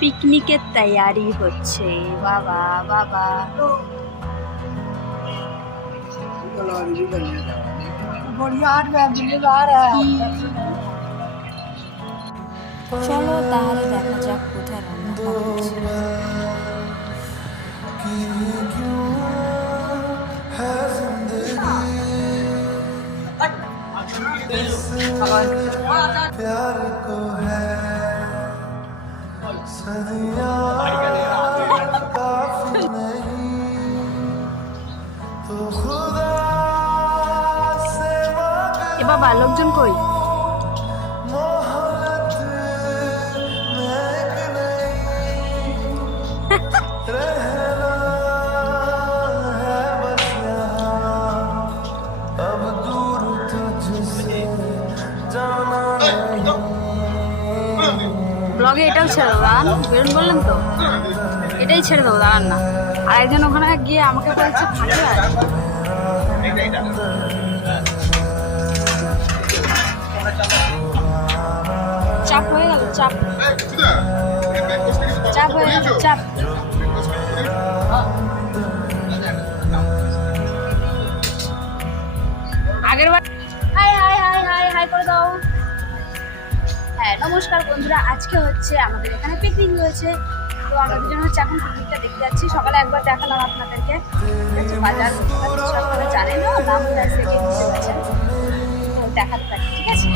পিকনিকের তৈয়ারি হচ্ছে। বাবা বাবা চলো তাহলে দেখা যাক কোথায় রান্না করা হচ্ছে। प्यार को है सदियां काफी नहीं तो खुदा से এ বাবা লোকজন কই? मोहब्बत में एक नहीं रहना है बस यहाँ अब दूर तुझसे जाना ব্লগে এটাও ছেড়ে দেবো, দাঁড়ান বেরোন বললেন তো, এটাই ছেড়ে দেবো, দাঁড়ান না। আর একজন ওখানে গিয়ে আমাকে বলছে ফাঁকে আর চাপ হয়ে গেল, চাপ চাপ হয়ে গেল, চাপ। আগের বার হাই হাই হাই হাই হাই করে দাও। হ্যাঁ নমস্কার বন্ধুরা, আজকে হচ্ছে আমাদের এখানে পিকনিক রয়েছে। তো আমরা দুজন হচ্ছে এখন পিকনিকটা দেখতে যাচ্ছি। সকালে একবার দেখালাম আপনাদেরকে, ঠিক আছে? বাজার আপনারা জানেন না, নাম থেকে বুঝতে পারছেন, তো দেখাতে থাকি, ঠিক আছে?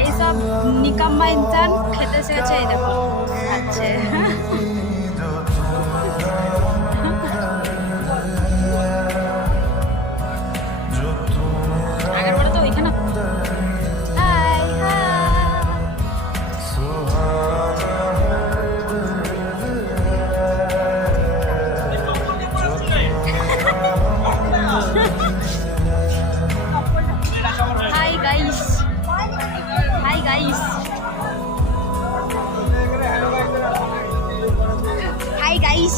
এইসব নিকাম্মা ইনসান খেতে শিখেছে, এই দেখো আচ্ছা। আগের বারে তো ওইখানে high hi guys, hi guys, hi guys.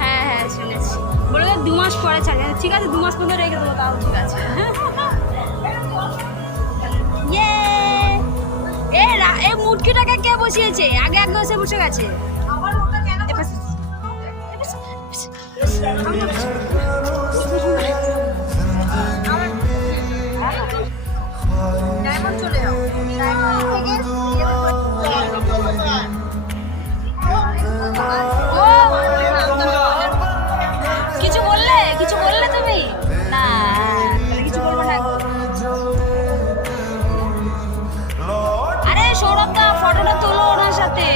হ্যাঁ হ্যাঁ শুনেছি, বলে 2 মাস পরে ছাড়ে, ঠিক আছে 2 মাস পর্যন্ত রেখে দেবো, তাও ঠিক আছে। এই মুটকিটাকে কে বসিয়েছে? আগে আগে এসে বসে গেছে। চলে যাও কিছু বললে, কিছু বললে তুমি? না কিছু বলবো না। আরে সৌরভ দা ফটোটা তোলো ওনার সাথে।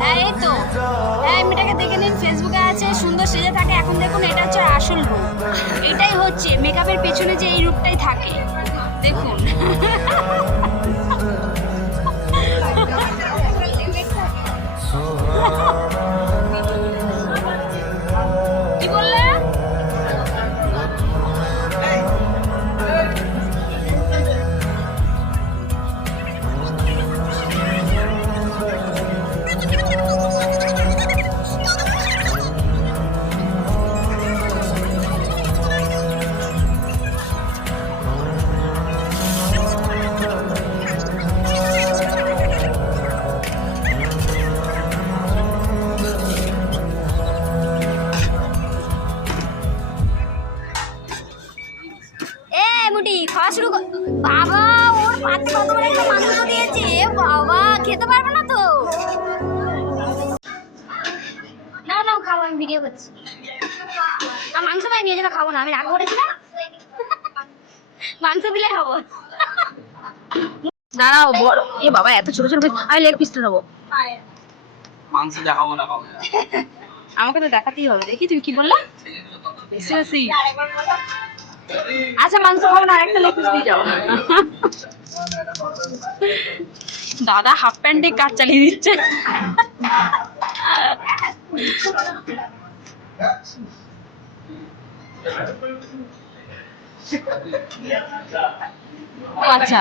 হ্যাঁ এই তো, হ্যাঁ মেয়েটাকে দেখে নিন, ফেসবুকে আছে, সুন্দর সেজে থাকে। এখন দেখুন এটা হচ্ছে আসল রূপ, এটাই হচ্ছে মেকআপের পেছনে যে এই রূপটাই থাকে, দেখুন। কি বললে? খাওয়া শুরু কর। বাবা ওর পাতে কত বড় একটা মাংস দিয়েছে, বাবা খেতে পারবে না তো। না না খাবো, আমি ভিডিও করছি। আর মাংস ভাই নিয়ে যেটা খাবো না, আমি রাগ করেছি না, মাংস দিলে খাবো। দাঁড়াও বড়, এ বাবা এত ছোট ছোট, আমি লেগ পিসটা নেবো। মাংস দেখাবো না, আমাকে তো দেখাতেই হবে। দেখি তুমি কি বললা? বেশি বেশি আচ্ছা মাংস খাবো না, আরেকটা লেগ পিস দিয়ে যাও। দাদা হাফ প্যান্টে কাজ চালিয়ে দিচ্ছে। ও আচ্ছা,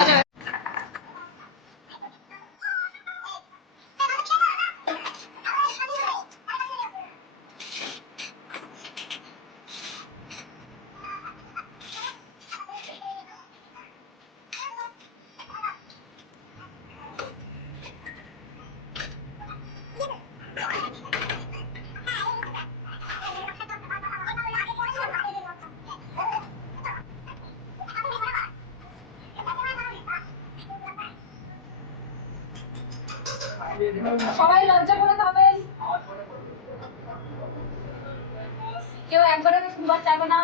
সবাই লজ্জা করে খাবেন, কেউ একবারে দুবার চাইবে না।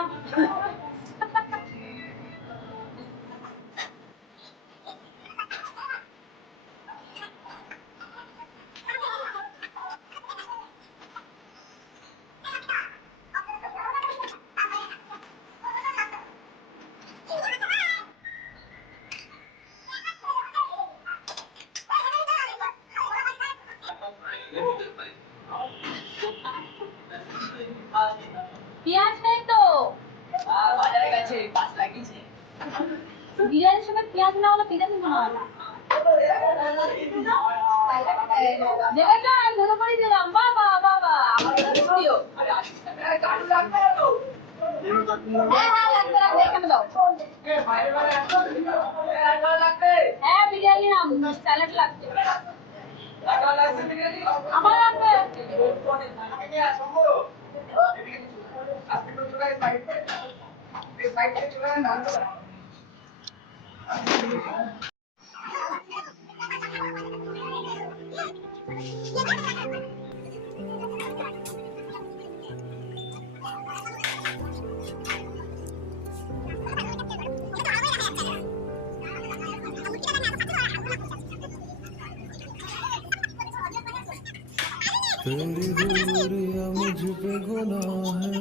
পেঁয়াজ নেই তো, বাজারে গেছে, পাঁচ লাগিয়েছে। বিরিয়ানির সঙ্গে পেঁয়াজ না হলে বিরিয়ানি হয় না। দেবেন না, আমি ধরে পড়ি দিলাম। বাবা বাবা, আমার দিও। আরে 80 টাকা কাটু লাগবে তো। হ্যাঁ হ্যাঁ, লাগবে লাগবে, এখানে দাও। বাইরে লাগবে। হ্যাঁ বিরিয়ানি নাম, স্যালাড লাগবে। টাকা লাগবে বিরিয়ানি। আমার লাগবে। तेरी दूरियां मुझ पे गुनाह है,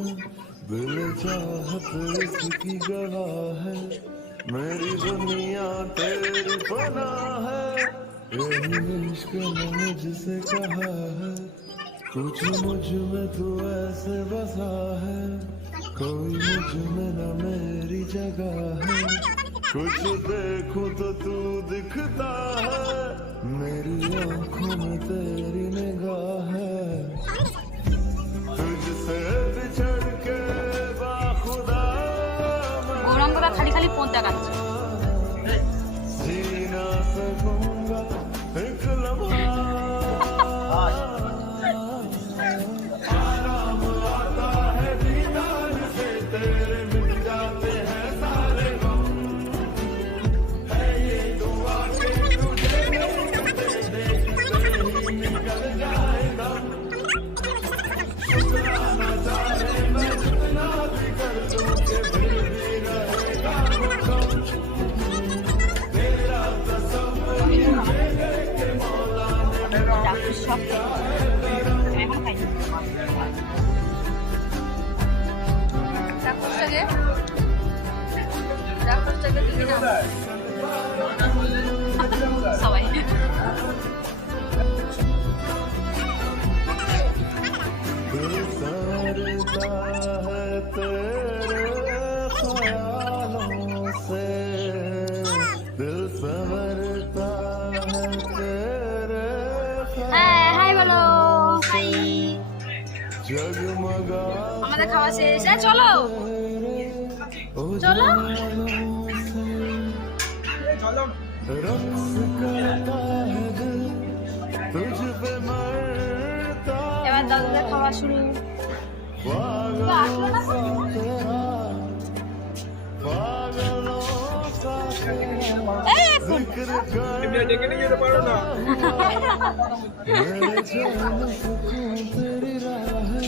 दिल चाहत इसकी गवाह है, मेरी दुनिया तेरी बना है, यही इश्क ने मुझसे कहा है, कुछ मुझ में तू ऐसे बसा है, कोई मुझ में न मेरी जगह है, कुछ देखूं तो तू दिखता है, मेरी आंखों में तेरी निगाह है, तुझसे बिछड़ के बाखुदा গৌরাঙ্গরা খালি খালি ফোন দেখাচ্ছে। जी ना सकूंगा एक लम्हा, आराम आता है दीदार से, तेरे मिट जाते हैं सारे गम, है ये दुआ के तुझे देखते देखते ही निकल जाए दम, शुक्राना चाहे मैं जितना भी कर दूं कि फिर भी रहेगा वो कम, तेरा तसव्वुर मुझे देखे मौला ने ডাক্তার সব এখন খাই ডাক্তারটাকে দিবি না সবাই। दिल संवरता है तेरे ख्यालों से, दिल संवरता है तेरे হ্যাঁ হাই বলো, হাই। जगमगा আমাদের খাওয়া শেষ, চলো চলো। रक्स करता है दिल तुझ पे मरता, এবার দাদুদের খাওয়া শুরু। पागलों सा तेरा, पागलों सा तेरा এই এখন जिक्र कर, मेरे जान सुकून तेरी राह है,